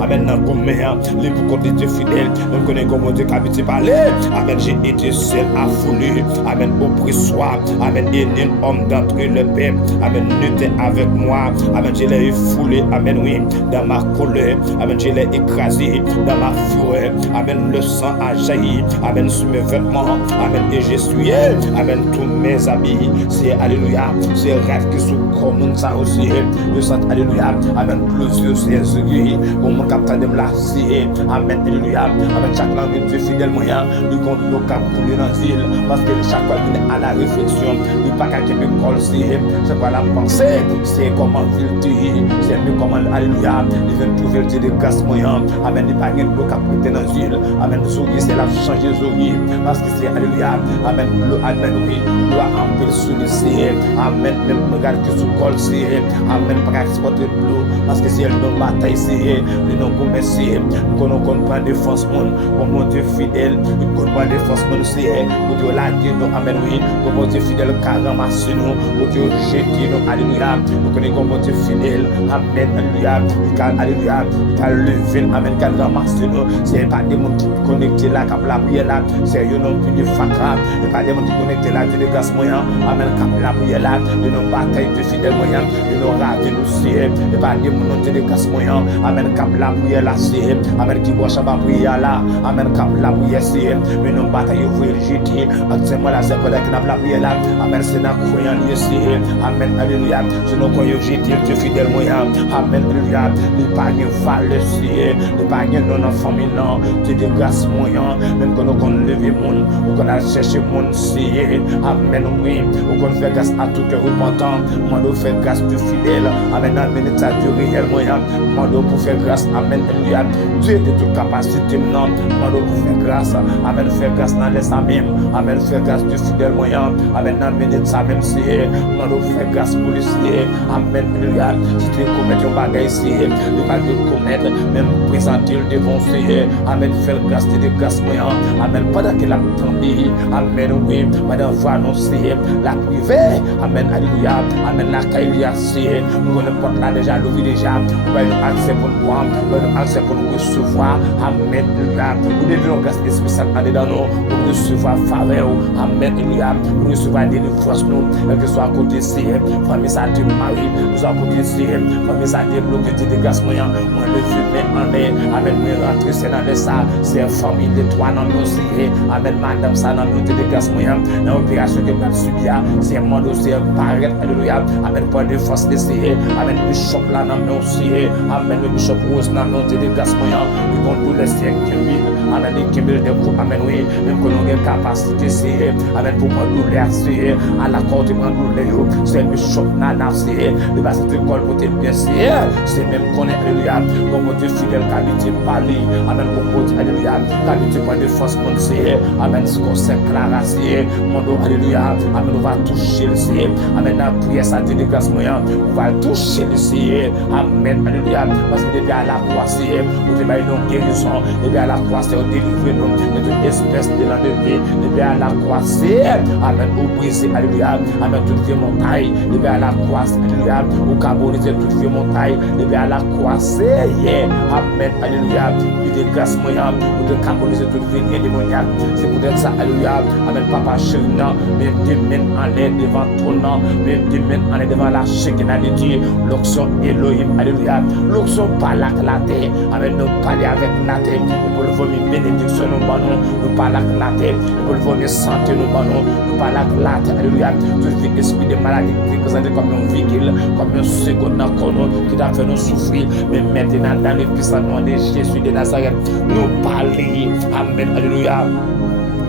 amen, dans gommé, les beaucoup de Dieu fidèle, même connaît comment Dieu capité parler, amen, j'ai été seul à fouler, amen, au pressoir, amen, et nul homme d'entre le peuple, amen, n'était avec moi, amen, je l'ai foulé, amen, oui, dans ma colère, amen, je l'ai écrasé, dans ma fureur, amen, le sang a jailli, amen, sur mes vêtements, amen, et j'ai essuyé, amen, tous mes habits, c'est alléluia, c'est rêve qui sont comme ça aussi, le sang, alléluia, amen, plusieurs c'est yeux, pour mon capitaine de me lasser, amen, alléluia, amen, chaque langue de Dieu fidèle moyen, du compte nos cap pour les dans l'île, parce que chaque fois qu'il est à la réflexion, il pas qu'à qu'il me colle, c'est quoi la pensée, c'est comment il te c'est mieux comment, alléluia, il vient trouver le de grâce moyen, amen, il pas de l'eau qui a prêté dans l'huile, amen, Zouri, c'est la changer Zouri, parce que c'est, alléluia, amen, l'eau, amen, oui, l'eau a un peu sous le c'est, amen, même regarde que sous colle, c'est, amen, pas qu'à exporter de l'eau, parce que c'est elle nous bataille, c'est, nous nous commercer, nous ne comprend défense monde, comme Dieu fidèle, nous comprend défense monde, c'est, pour Dieu la Dieu, nous, amen, oui, comme Dieu fidèle, car ramasse nous, pour Dieu jeter nous, alléluia, nous connaissons comme Dieu fidèle, amen, alléluia, alléluia, il a levé, amen, il a ramassé nous, c'est pas des gens qui connectent là, comme la prière là, c'est un nom plus de fakra, c'est pas des gens qui connectent là, de grâce moyen, amen, comme la prière là, de nos batailles de fidèles moyens, de nos raves, nous c'est, c'est pas des gens de grâce moyen, amen, comme la prière là, c'est, amen, qui boit chabat prière là, amen, comme la prière c'est, mais nos batailles ouvrir jeter, actuellement là, c'est pas la prière là, amen, c'est dans croyant lié c'est, amen, alléluia, c'est nos croyants jeter, Dieu fidèle moyen, amen, alléluia, les pagnes valent c'est, les pagnes non en famille non, Dieu de grâce moyen, même quand on lève monde, ou qu'on a cherché monde c'est, amen, oui, ou qu'on fait grâce à tout cœur repentant, moi nous fait grâce du fidèle, amen, amen, ça du réel moyen, moi nous pour faire grâce, amen, alléluia, Dieu de toute capacité non, moi nous pour faire grâce, amen, faire grâce dans les même, amen, faire grâce du fidèle moyen, amen, amen, ça même c'est, moi nous faire grâce pour le ciel, amen, alléluia, si tu commettre un bagage c'est, ne pas de commettre, même présenter le devant c'est, amen, faire grâce de grâce moyen, amen, pendant qu'il a attendu, amen, oui, madame va annoncer la privée, amen, alléluia, amen, la caille c'est, nous ne porte là déjà, l'ouvrir déjà, nous avons accès pour nous prendre, nous avons accès pour nous recevoir, amen, alléluia, nous devons grâce l'Esprit Saint dans nous, pour recevoir faveur, amen, alléluia, pour recevoir délivrance nous, quel que soit à côté c'est, famille ça de Marie, nous avons côté c'est, famille ça de bloqué de grâce moyen, moi le feu en l'air, amen, nous rentrer c'est dans les ça, c'est famille de toi dans nos c'est, amen, madame ça dans nos de grâce moyen, dans l'opération que nous subir, c'est mon dossier paraître, alléluia, amen, pour de force d'essayer, amen, bishop là dans nos c'est, amen, le bishop rose dans nos de grâce moyen, nous avons tout laisser amen, les kébils de groupe, amen, oui, même que nous avons capacité c'est, amen, pour prendre nous l'air c'est, à la côte de prendre nous l'air, c'est le bishop nana c'est, le bas de col pour te bien c'est même qu'on est, alléluia, comme Dieu fidèle, qualité parler, amen, comme Dieu, alléluia, qualité pour de force monde c'est, amen, ce qu'on s'éclaire c'est, mon dos, alléluia, amen, on va toucher le c'est, amen, la prière, ça dit de grâce moyen, on va toucher le c'est, amen, alléluia, parce que depuis à la croix c'est, on te met une guérison, depuis à la croix c'est, on délivre nous de toute espèce de l'ennemi, depuis à la croix c'est, amen, on brise, alléluia, amen, toute vie montagne, depuis à la croix, alléluia, on carbonise toute vie montagne, depuis à la croix c'est, amen, alléluia, de grâce moyen, pour te carboniser toute vie démoniaque, c'est peut-être ça, alléluia, amen, papa chéri, mais demain en l'air devant ton nom, mais demain en l'air devant la Shekinah de Dieu, l'onction Elohim, alléluia, l'onction par la terre, amen, nous parler avec la terre, pour le vomir bénédiction nous bannons, nous parler avec la terre, pour le vomir santé nous bannons, nous parler avec la terre, alléluia, toute vie esprit de maladie qui est présenté comme un véhicule, comme un second dans le qui t'a fait nous souffrir, mais maintenant dans le puissant nom de Jésus de Nazareth, nous parler, amen, alléluia.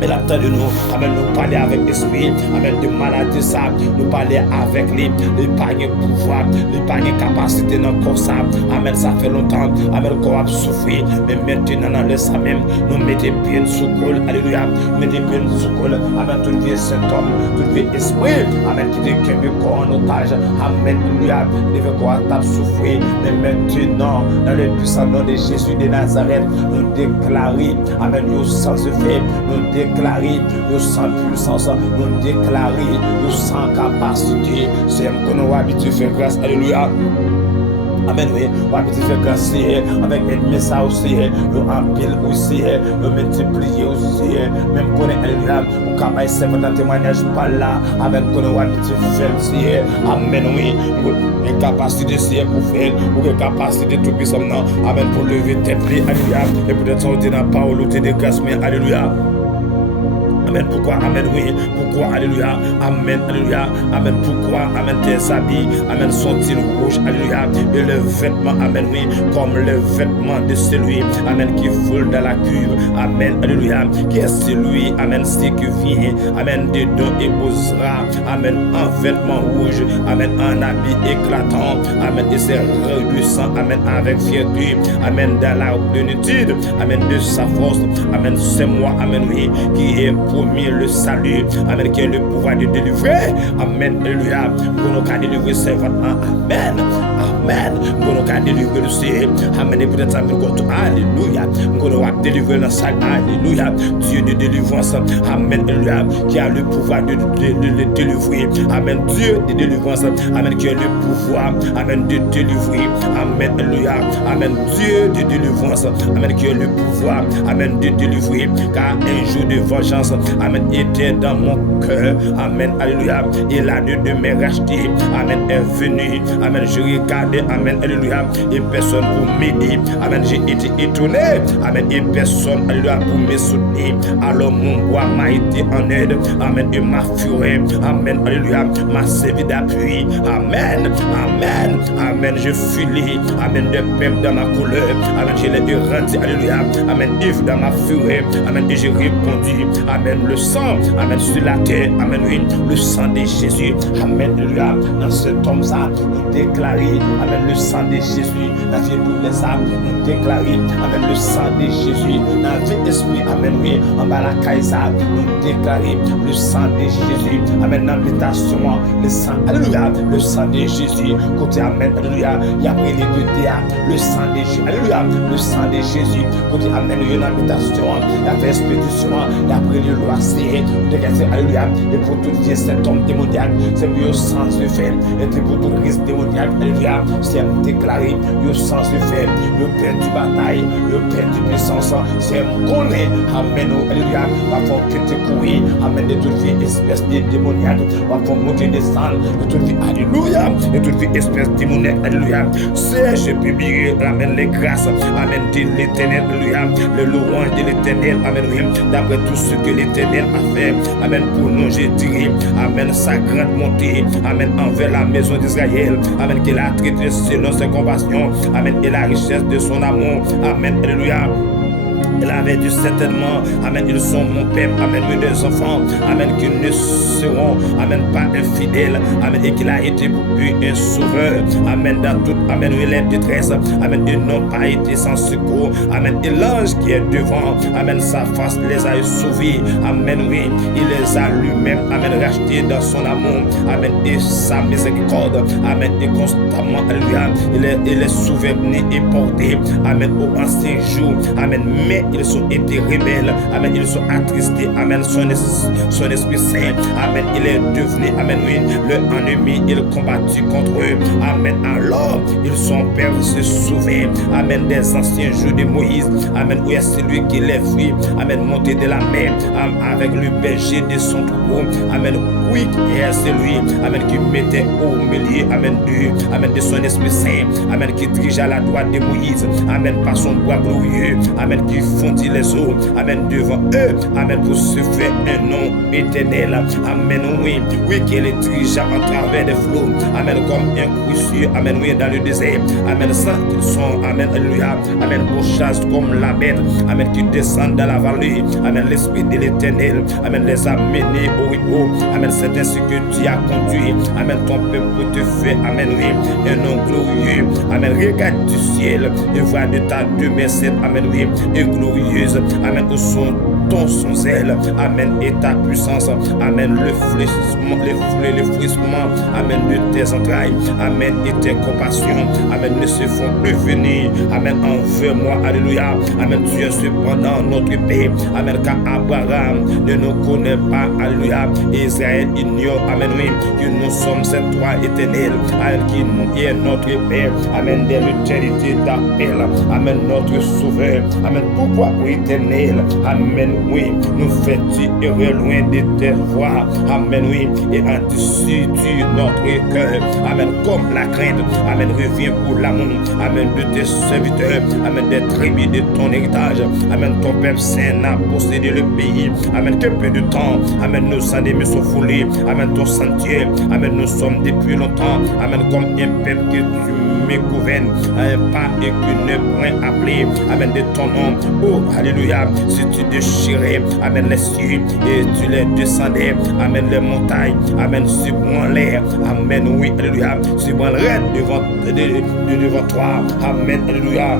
Mais la de nous, amen, nous parler avec l'esprit, amen, de maladie ça, nous parler avec les pagnes pouvoir, les pagnes capacité dans le corps ça, amen, ça fait longtemps, amen, qu'on a souffert, mais maintenant dans le ça même, nous mettons bien sous col, alléluia, mettez bien sous col, amen, tout vieux symptôme, tout vieux esprit, amen, qui dit que corps en otage, amen, alléluia, les veut qu'on a souffert, mais maintenant, dans le puissant nom de Jésus de Nazareth, nous déclarons, amen, nous sans effet, nous déclarer, nous sans puissance, nous déclarer, nous sans capacité. C'est que nous habitués faire grâce. Alléluia. Amen, oui, on va faire grâce avec l'ennemi ça aussi, nous empile aussi, nous multiplier aussi, même qu'on est alléluia, ou quand il s'est fait un témoignage par là, amen, qu'on va faire aussi, amen, oui, une capacité pour faire, ou une capacité tout puissant, amen, pour lever tête, alléluia, et peut-être on dit dans la parole, de grâce, mais alléluia. Amen. Pourquoi? Amen. Oui. Pourquoi? Alléluia. Amen. Alléluia. Amen. Pourquoi? Amen. Tes habits, amen, sont-ils rouges? Alléluia. Et le vêtement, amen, oui, comme le vêtement de celui, amen, qui foule dans la cuve. Amen. Alléluia. Qui est celui, amen, c'est qui vient, amen, dedans et posera, amen, un vêtement rouge, amen, un habit éclatant, amen, et c'est reluisant, amen, avec fierté, amen, dans la plénitude, amen, de sa force, amen, c'est moi, amen, oui, qui ai promis le salut, amen, qui a le pouvoir de délivrer, amen, alléluia, pour nous qu'à délivrer ses vêtements, amen, amen, pour nous qu'à délivrer le ciel, amen, et peut-être ça me compte, alléluia, pour nous qu'à délivrer le salut, alléluia, Dieu de délivrance, amen, alléluia, qui a le pouvoir de délivrer, amen, Dieu de délivrance, amen, qui a le pouvoir, amen, de délivrer, amen, alléluia, amen, Dieu de délivrance, amen, qui a le pouvoir, amen, de délivrer, car un jour de vengeance, amen, était dans mon cœur, amen, alléluia, et la de me racheter, amen, est venu, amen, je regardais, amen, alléluia, et personne pour m'aider, amen, j'ai été étonné, amen, et personne, alléluia, pour me soutenir, alors mon bois m'a été en aide, amen, et ma fureur, amen, alléluia, m'a servi d'appui, amen, amen, amen, je fuis, amen, de peuple dans ma couleur, amen, je l'ai rendu, alléluia, amen, Yves dans ma fureur, amen, et j'ai répondu, amen, le sang, amen, sur la terre, amen, oui, le sang de Jésus, amen, alléluia, dans cet homme ça, nous déclarer, amen, le sang de Jésus, dans vie de ça, nous déclarer, amen, le sang de Jésus, dans vie esprit, amen, oui, en bas la caïsa, nous déclarer le sang de Jésus, amen, dans l'habitation, le sang, alléluia, le sang de Jésus, côté, amen, alléluia, il y a pris les deux théâtres, le sang de Jésus, alléluia, le sang de Jésus, côté, amen, il y a une habitation, il y a fait expédition, il y a pris le loisir, alléluia, et pour tout vie, cet homme démoniaque, c'est pour le sens de faire, et pour tout risque démoniaque, alléluia, c'est déclaré, le sens de faire, le père du bataille, le père du puissance, c'est connaît, amen, alléluia, va faire que tu courir, amen, de toute vie, espèce de démoniaque, va faire monter descendre, de toute vie, alléluia, de toute vie, espèce démoniaque, alléluia, c'est je publierai, amen, les grâces, amen, de l'éternel, alléluia, le louange de l'éternel, amen, d'après tout ce que l'éternel a fait, amen, pour nous, je dirai, amen, sa grande montée, amen, envers la maison d'Israël, amen, qu'il a traité selon ses compassions, amen, et la richesse de son amour, amen, alléluia. Il avait dit certainement, amen, ils sont mon peuple, amen, oui, des enfants, amen, qui ne seront, amen, pas infidèles, amen, et qu'il a été pour eux un sauveur, amen, dans toute, amen, oui, les détresse, amen, ils n'ont pas été sans secours, amen, et l'ange qui est devant, amen, sa face les a sauvés, amen, oui, il les a lui-même, amen, rachetés dans son amour, amen, et sa miséricorde, amen, et constamment, alléluia, il est souverain et porté, amen, au ancien jour, amen, mais ils ont été rebelles, amen, ils sont attristés, amen, son esprit saint, amen, il est devenu, amen, oui, le ennemi, il combattu contre eux, amen, alors ils sont perdus, se souviennent, amen, des anciens jours de Moïse, amen, où est celui qui les fruits, amen, monté de la mer, avec le berger de son troupeau, amen, oui, et celui, amen, qui mettait au milieu, amen, de son esprit saint, amen, qui dirige à la droite de Moïse, amen, par son bois glorieux, amen, qui fondit les eaux, amen, devant eux, amen, pour se faire un nom éternel, amen, oui, qui les dirigea en travers des flots, amen, comme un crucieux, amen, oui, dans le désert, amen, sans qu'ils sont, amen, alléluia, amen, pour chasse comme la bête, amen, qui descendent dans la vallée, amen, l'esprit de l'éternel, amen, les a menés au repos, amen, c'est ainsi que Dieu a conduit, amen, ton peuple pour te faire, amen, oui, un nom glorieux, amen, regarde du ciel, et vois de ta demeure cette, amen, oui, et glorieuse, amen, où sont ton son zèle, amen, et ta puissance, amen, le fléchissement, amen, de tes entrailles, amen, et tes compassions, amen, ne se font plus venir, amen, envers moi, alléluia, amen, tu es cependant notre paix, amen, car Abraham ne nous connaît pas, alléluia, Israël ignore, amen, oui, que nous sommes ces trois éternels, amen, qui est notre Père, amen, de l'éternité d'appel, amen, notre sauveur, amen, pourquoi éternel, amen, oui, nous fais-tu errer loin de tes voies. Amen, oui, et endurcis-tu notre cœur. Amen, comme la crainte. Amen, reviens pour l'amour. Amen, de tes serviteurs. Amen, des tribus de ton héritage. Amen, ton peuple saint n'a possédé le pays. Amen, que peu de temps. Amen, nos ennemis sont foulés. Amen, ton sentier. Amen, nous sommes depuis longtemps. Amen, comme un peuple que tu me gouvernes. Pas et que ne point appelé. Amen, de ton nom. Oh, alléluia. Si tu déchirais. Amen, les cieux et tu les descendais. Amen, les montagnes. Amen, subprends l'air. Amen, oui, alléluia. Subprends-les devant toi. Amen, alléluia.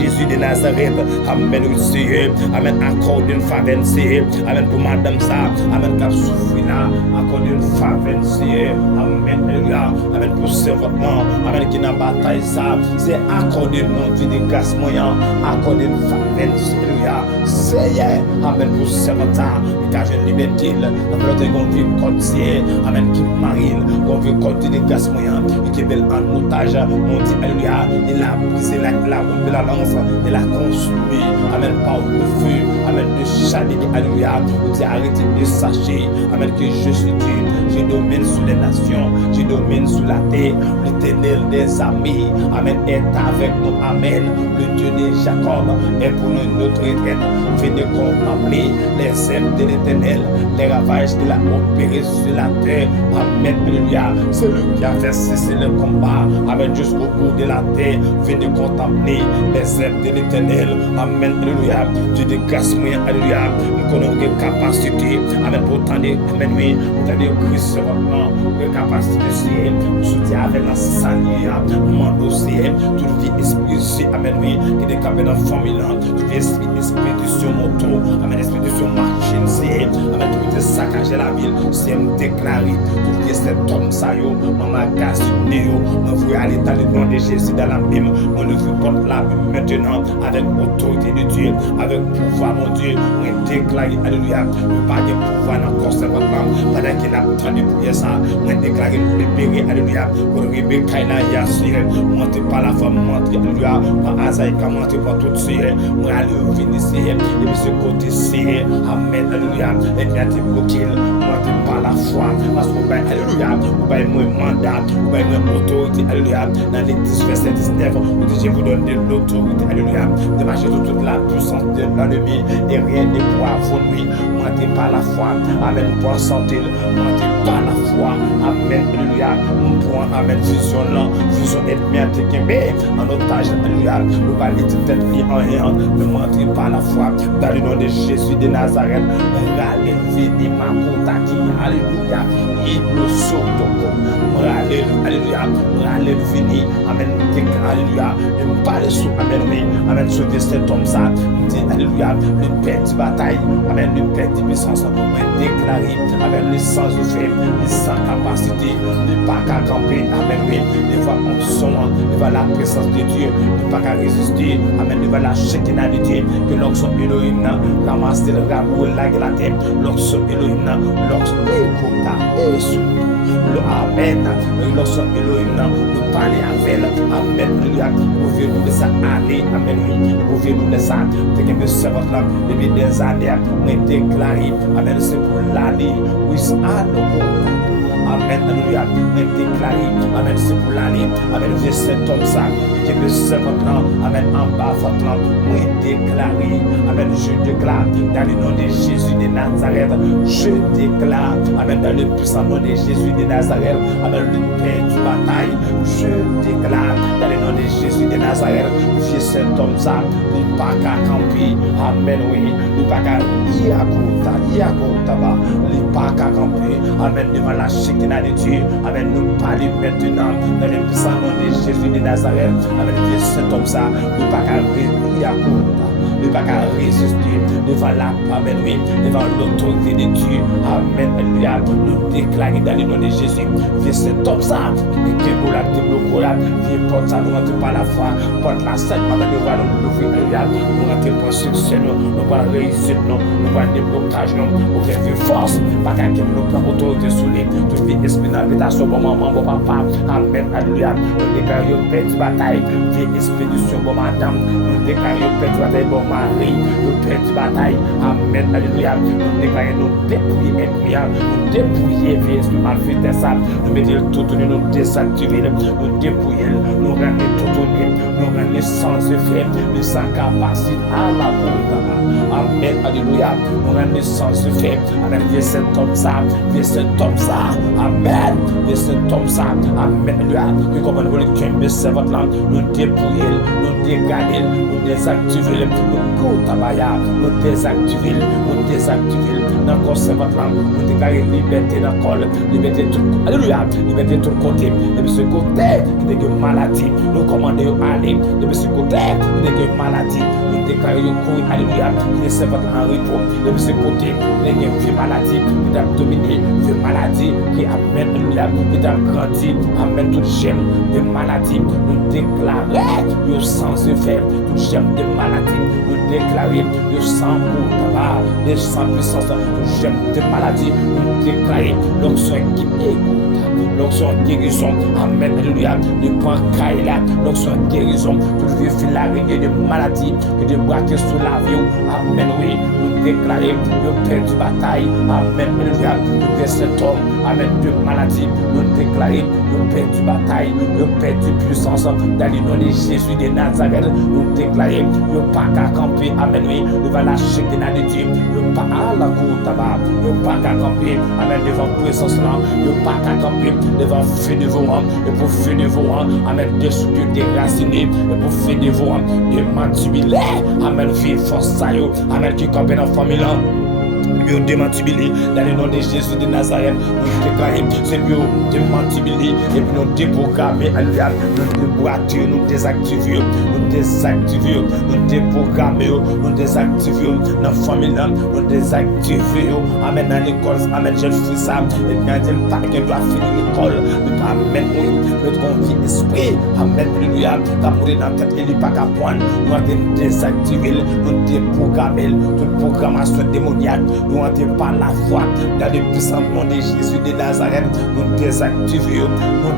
Jésus de Nazareth, Amen, Seigneur, Amen, accorde une faveur, Seigneur, Amen, pour madame ça, Amen, qui a souffert là, accorde une faveur, Seigneur, Amen, alléluia, Amen, pour servant, Amen, qui n'a pas bataille ça, c'est accorder une vie de grâce moyen, accorder une faveur, alléluia, Seigneur, Amen, pour servant ça, qui a une liberté, dans notre vie côtière, Amen, qui marie, qu'on veut côté de grâce moyen, qui est belle en otage, on dit, alléluia, il a brisé la lance, et la consumé, Amen, par le feu, Amen, de châtier, alléluia, vous dit arrêtez de sachez, Amen, que je suis Dieu, je domine sur les nations, je domine sur la terre, l'Éternel des armées, Amen, est avec nous, Amen, le Dieu de Jacob est pour nous notre retraite, venez contempler les œuvres de l'Éternel, les ravages qu'il a opérés sur la terre, Amen, alléluia, c'est lui qui a fait cesser le combat, Amen, jusqu'au bout de la terre, venez contempler les œuvres de l'Éternel, Amen, alléluia, Dieu de grâce moyen, alléluia, nous connaissons des capacités, Amen, pour tendre, Amen, oui, pour tendre Christ vraiment, des capacités, c'est, nous soutient avec la salière, mando, c'est, toute vie esprit, Amen, oui, qui est capable dans la famille, toute vie expédition moto, Amen, expédition machine, c'est, Amen, tout est saccagé la ville, c'est déclaré, toute vie cet homme, ça yo, maman, gaz, néo, on veut aller dans le nom de Jésus, dans la Bible, on ne veut pas la Bible maintenant, avec autorité de Dieu, avec pouvoir, mon Dieu, on déclare, alléluia, nous pas de pouvoir dans le corps de votre âme, pendant qu'il a entendu pour ça, on déclare nous libérer, alléluia, pour libérer Kaina Yassir, montez par la femme, montez, alléluia, par Azaïka, montez par tout Seigneur, on va aller venir Seigneur, et puis ce côté Seigneur, Amen, alléluia, et bien tu bloquer, montez par la foi, parce qu'on va, alléluia, on va moins mandat, on va moins autorité, alléluia, dans les 10 verset 19, on dit je vous donne de l'autorité, alléluia, de marcher sur toute la puissance de l'ennemi, et rien ne pourra vous nuire, montez par la foi, Amen, pour santé, montez par la foi, Amen, alléluia, on prend, Amen, vision là, vision ennemi, mais en otage, alléluia, nous va les tête en rien, mais montez par la foi, dans le nom de Jésus de Nazareth, râlez, venez, ma contacte, alléluia, il le saute, alléluia, râlez, venez, Amen, alléluia, et me parler sous, Amen, oui, Amen, sur cet homme ça, dit, alléluia, le père de bataille, Amen, le père de puissance, on déclaré, Amen, le sens du fait, le sans capacité, le pas qu'à camper, Amen, oui, devant on son, devant la présence de Dieu, le pas qu'à résister, Amen, devant la shekinah de Dieu, que l'oxon Elohim n'a ramassé le rabou et la tête, l'oxon Elohim n'a, l'oxon Ekota, le Amen, l'oxon Elohim n'a, nous parler avec, Amen, alléluia, vous pouvez nous laisser aller, Amen, oui, vous pouvez nous laisser, c'est que ce votre là, depuis des années, on déclaré, Amen, c'est pour l'année, oui, c'est à Amen, alléluia, mais déclaré, Amen, c'est pour l'année, Amen, j'ai cet homme ça, qui est le second là, Amen, en bas, votre là, moi déclaré, Amen, je déclare, dans le nom de Jésus de Nazareth, je déclare, Amen, dans le puissant nom de Jésus de Nazareth, Amen, le Père du bataille, je déclare, dans le nom de Jésus de Nazareth, j'ai cet homme ça, il n'est pas qu'à camper, Amen, oui, il n'est pas qu'à il n'est pas qu'à camper, Amen, devant la Shekinah de Dieu, Amen, nous parler maintenant dans le puissant nom de Jésus de Nazareth, Amen, cet homme ça, nous pas qu'à ne pas qu'à résister devant la, Amen, oui, devant l'autorité de Dieu, Amen, alléluia, nous déclarer dans le nom de Jésus, viens cet homme ça, et que vous la débloquez là, viens porte ça, nous rentrons par la foi, porte la scène, Amen, nous allons l'ouvrir, alléluia, nous rentrons par succès, nous allons réussir, nous allons déblocage, nous faire force, pas qu'à qui nous prend autorité sous les, toute vie esprit d'invitation, bon maman, bon papa, Amen, alléluia, nous déclarons paix de bataille, vie expédition, bon madame, nous déclarons paix de bataille, bon mari, nous perdu bataille. Amen, alléluia. Nous déclarons, nous dépouiller ennemi, nous dépouiller esprit malfaiteur ça. Nous mettons tout tourner, nous désactiver, nous dépouiller, nous rendre tout tourner, nous rendre sans effet, nous sans capacité à la bonne. Amen, alléluia. Nous rendre sans effet. Amen, viens cet homme ça, viens cet homme ça. Amen, viens cet homme ça. Amen, alléluia. Nous comprenons le cœur de ce votre langue, nous dépouiller, nous dégager, nous désactiver, nous tabaya, nous désactiver, nous désactiver. Dans le corps votre langue, nous dégager liberté dans le corps, liberté tout, alléluia, liberté tout côté. Depuis ce côté, il y a une maladie, nous commandons aller. Depuis ce côté, il y a une maladie, nous déclarons courir, alléluia, laissez votre en repos. Depuis ce côté, il y a une vieille maladie qui a dominé, une vieille maladie qui amène, alléluia, qui a grandi, amène toute gemme de maladie. Nous déclarons, sans effet, toute gemme de maladie. Nous déclarons, sans pouvoir, sans puissance, toute gemme de maladie. Nous déclarons, l'onction qui écoute, l'onction guérison, amen, alléluia, le point Kaila, l'onction guérison, toute vieux fil l'arrivée de maladie, que de braquer sous la vie, amen, oui, nous déclarons, le père du bataille, amen, alléluia, le père cet homme, amen, de maladie, nous déclarons, le père du bataille, le père de puissance, dans le nom de Jésus de Nazareth, nous déclarons, le pas qu'à camper, amen, oui, devant la chèque de Dieu, le pas à la cour tabac, le pas qu'à camper, amen, devant puissance là, le pas qu'à camper, devant feu de vos et pour feu de vos amen, des structures déracinées, et pour feu de vos des mandibules, amen, vie force ça, amen, qui campent dans la famille là. Bio démantibilé dans le nom de Jésus de Nazareth, nous déclarons c'est bio démantibilé et puis nous déprogrammer, alléluia, nous déboîter, nous désactiver, nous désactiver, nous déprogrammer, nous désactiver dans la famille, nous désactiver, amen, dans l'école, amen, j'ai fait ça, et bien dire pas qu'elle doit finir l'école, amen, oui, notre convie esprit, amen, alléluia, t'as mouru dans la tête, il n'est pas qu'à prendre, nous allons désactiver, nous déprogrammer, toute programmation démoniaque. Nous entrons par la foi dans le puissant nom de Jésus de Nazareth. Nous désactivons,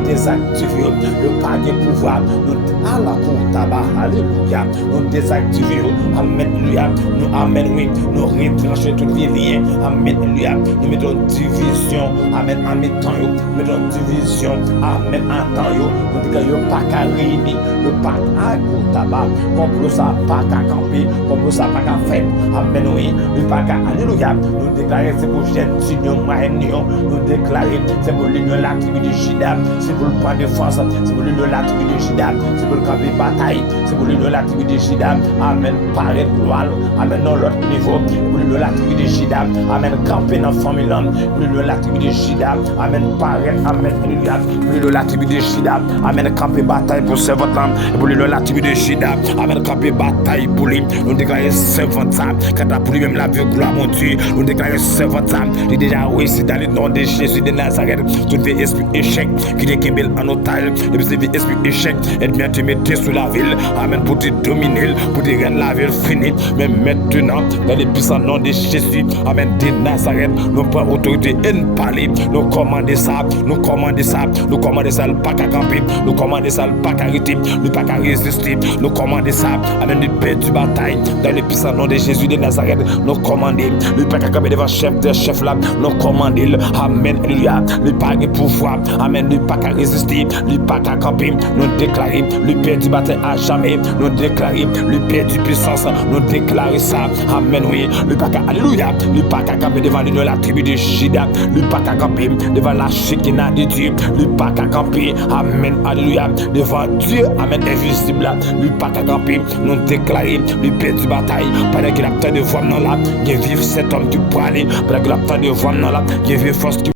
le pas de pouvoir. Nous à la cour tabac, alléluia. Nous désactivons, amen, alléluia. Nous amen, oui. Nous retranchons tous les liens, amen, alléluia. Nous mettons division, amen, en mettant, nous mettons division, amen, en temps, nous disons pas qu'à réunir, le pas à cour tabac, comme ça, pas qu'à camper, comme ça, pas qu'à faire, amen, oui, le pas qu'à, alléluia. Nous déclarons c'est pour Gentinion, nous déclarons c'est pour l'union de la tribu de Juda, c'est pour le point de force, c'est pour l'union de la tribu de Juda, c'est pour le camp de bataille, c'est pour l'union de la tribu de Juda, amen, paraître gloire, amen, dans l'autre niveau, pour l'union de la tribu de Juda, amen, camper dans la famille, pour l'union de la tribu de Juda, amen, paraître, amen, alléluia, pour l'union de la tribu de Juda, amen, camper bataille pour ce votre âme, pour l'union de la tribu de Juda, amen, camper bataille pour lui, nous déclarons c'est votre âme, quand t'as pour lui même la vie, gloire, mon Dieu. Nous déclarons ce votre âme, il est déjà réussi dans le nom de Jésus de Nazareth. Tout les esprit échec qui est Kimbel en otage, et puis c'est esprit échec, et bien te mettre sous la ville, amen, pour te dominer, pour te rendre la ville finie. Mais maintenant, dans le puissant nom de Jésus, amen, de Nazareth, nous prenons autorité et nous parler, nous commandons ça, nous commandons ça, nous commandons ça, le pas qu'à camper, nous commandons ça, le pas qu'à arrêter, le pas qu'à résister, nous commandons ça, amen, le père du bataille, dans le puissant nom de Jésus de Nazareth, nous commandons. Le pas qu'à camper devant chef de chef là, nous commandons, amen, alléluia, le pas de pouvoir, amen, le pas qu'à résister, le pas qu'à camper, nous déclarons, le père du bataille à jamais, nous déclarons, le père du puissance, nous déclarons ça, amen, oui, le pas qu'à, alléluia, le pas qu'à camper devant la tribu de Juda, le pas qu'à camper devant la Shekinah de Dieu, le pas qu'à camper, amen, alléluia, devant Dieu, amen, invisible, le pas qu'à camper, nous déclarons, le père du bataille, pendant qu'il a tant de voix non là, il vive cet homme qui peut aller, pendant qu'il a tant de voix non là, il vive force qui